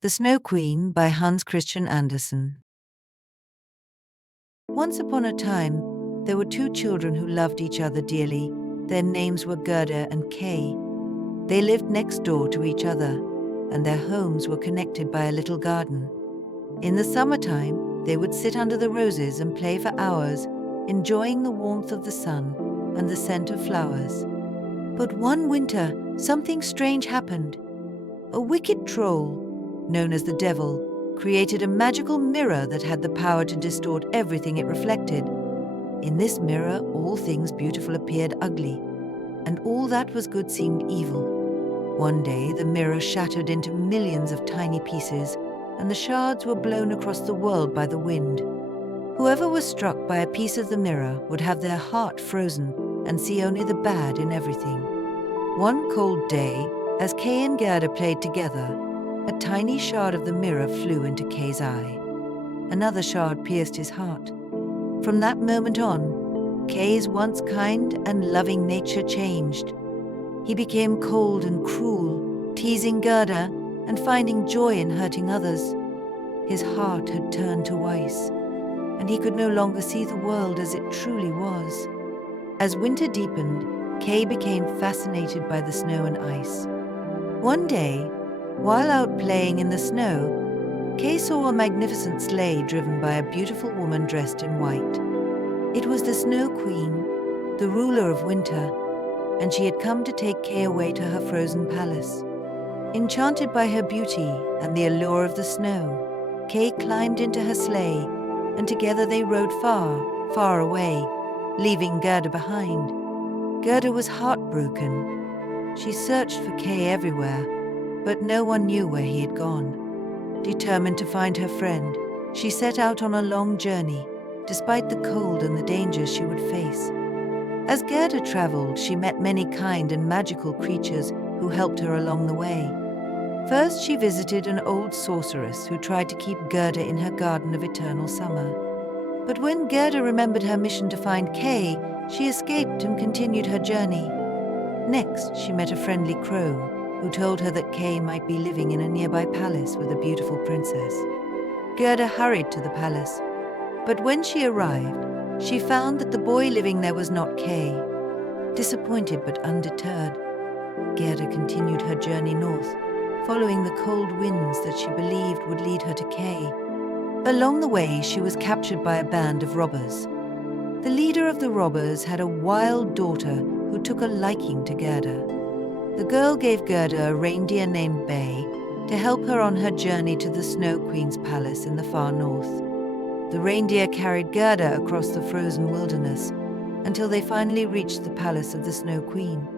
The Snow Queen by Hans Christian Andersen. Once upon a time, there were two children who loved each other dearly. Their names were Gerda and Kay. They lived next door to each other, and their homes were connected by a little garden. In the summertime, they would sit under the roses and play for hours, enjoying the warmth of the sun and the scent of flowers. But one winter, something strange happened. A wicked troll, known as the devil, created a magical mirror that had the power to distort everything it reflected. In this mirror, all things beautiful appeared ugly, and all that was good seemed evil. One day, the mirror shattered into millions of tiny pieces, and the shards were blown across the world by the wind. Whoever was struck by a piece of the mirror would have their heart frozen and see only the bad in everything. One cold day, as Kay and Gerda played together, a tiny shard of the mirror flew into Kay's eye. Another shard pierced his heart. From that moment on, Kay's once kind and loving nature changed. He became cold and cruel, teasing Gerda and finding joy in hurting others. His heart had turned to ice, and he could no longer see the world as it truly was. As winter deepened, Kay became fascinated by the snow and ice. One day, while out playing in the snow, Kay saw a magnificent sleigh driven by a beautiful woman dressed in white. It was the Snow Queen, the ruler of winter, and she had come to take Kay away to her frozen palace. Enchanted by her beauty and the allure of the snow, Kay climbed into her sleigh, and together they rode far, far away, leaving Gerda behind. Gerda was heartbroken. She searched for Kay everywhere, but no one knew where he had gone. Determined to find her friend, she set out on a long journey, despite the cold and the dangers she would face. As Gerda traveled, she met many kind and magical creatures who helped her along the way. First, she visited an old sorceress who tried to keep Gerda in her garden of eternal summer. But when Gerda remembered her mission to find Kay, she escaped and continued her journey. Next, she met a friendly crow who told her that Kay might be living in a nearby palace with a beautiful princess. Gerda hurried to the palace, but when she arrived, she found that the boy living there was not Kay. Disappointed but undeterred, Gerda continued her journey north, following the cold winds that she believed would lead her to Kay. Along the way, she was captured by a band of robbers. The leader of the robbers had a wild daughter who took a liking to Gerda. The girl gave Gerda a reindeer named Bay to help her on her journey to the Snow Queen's palace in the far north. The reindeer carried Gerda across the frozen wilderness until they finally reached the palace of the Snow Queen.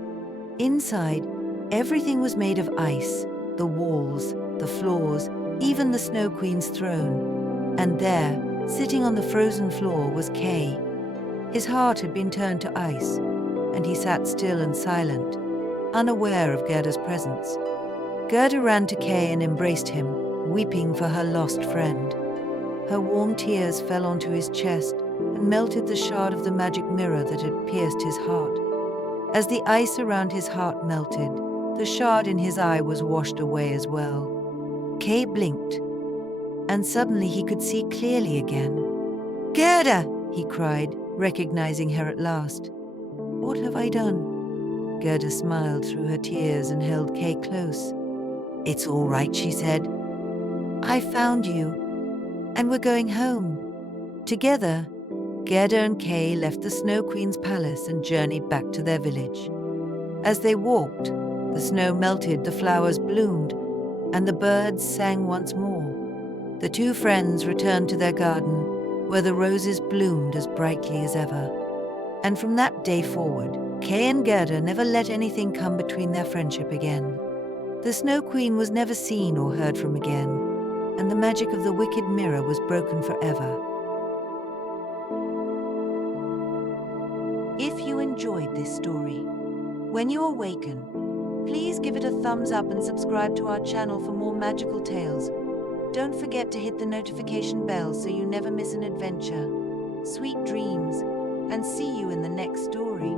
Inside, everything was made of ice, the walls, the floors, even the Snow Queen's throne. And there, sitting on the frozen floor, was Kay. His heart had been turned to ice, and he sat still and silent, unaware of Gerda's presence. Gerda ran to Kay and embraced him, weeping for her lost friend. Her warm tears fell onto his chest and melted the shard of the magic mirror that had pierced his heart. As the ice around his heart melted, the shard in his eye was washed away as well. Kay blinked, and suddenly he could see clearly again. "Gerda!" he cried, recognizing her at last. "What have I done?" Gerda smiled through her tears and held Kay close. "It's all right," she said. "I found you, and we're going home." Together, Gerda and Kay left the Snow Queen's palace and journeyed back to their village. As they walked, the snow melted, the flowers bloomed, and the birds sang once more. The two friends returned to their garden, where the roses bloomed as brightly as ever. And from that day forward, Kay and Gerda never let anything come between their friendship again. The Snow Queen was never seen or heard from again, and the magic of the wicked mirror was broken forever. If you enjoyed this story, when you awaken, please give it a thumbs up and subscribe to our channel for more magical tales. Don't forget to hit the notification bell so you never miss an adventure. Sweet dreams, and see you in the next story.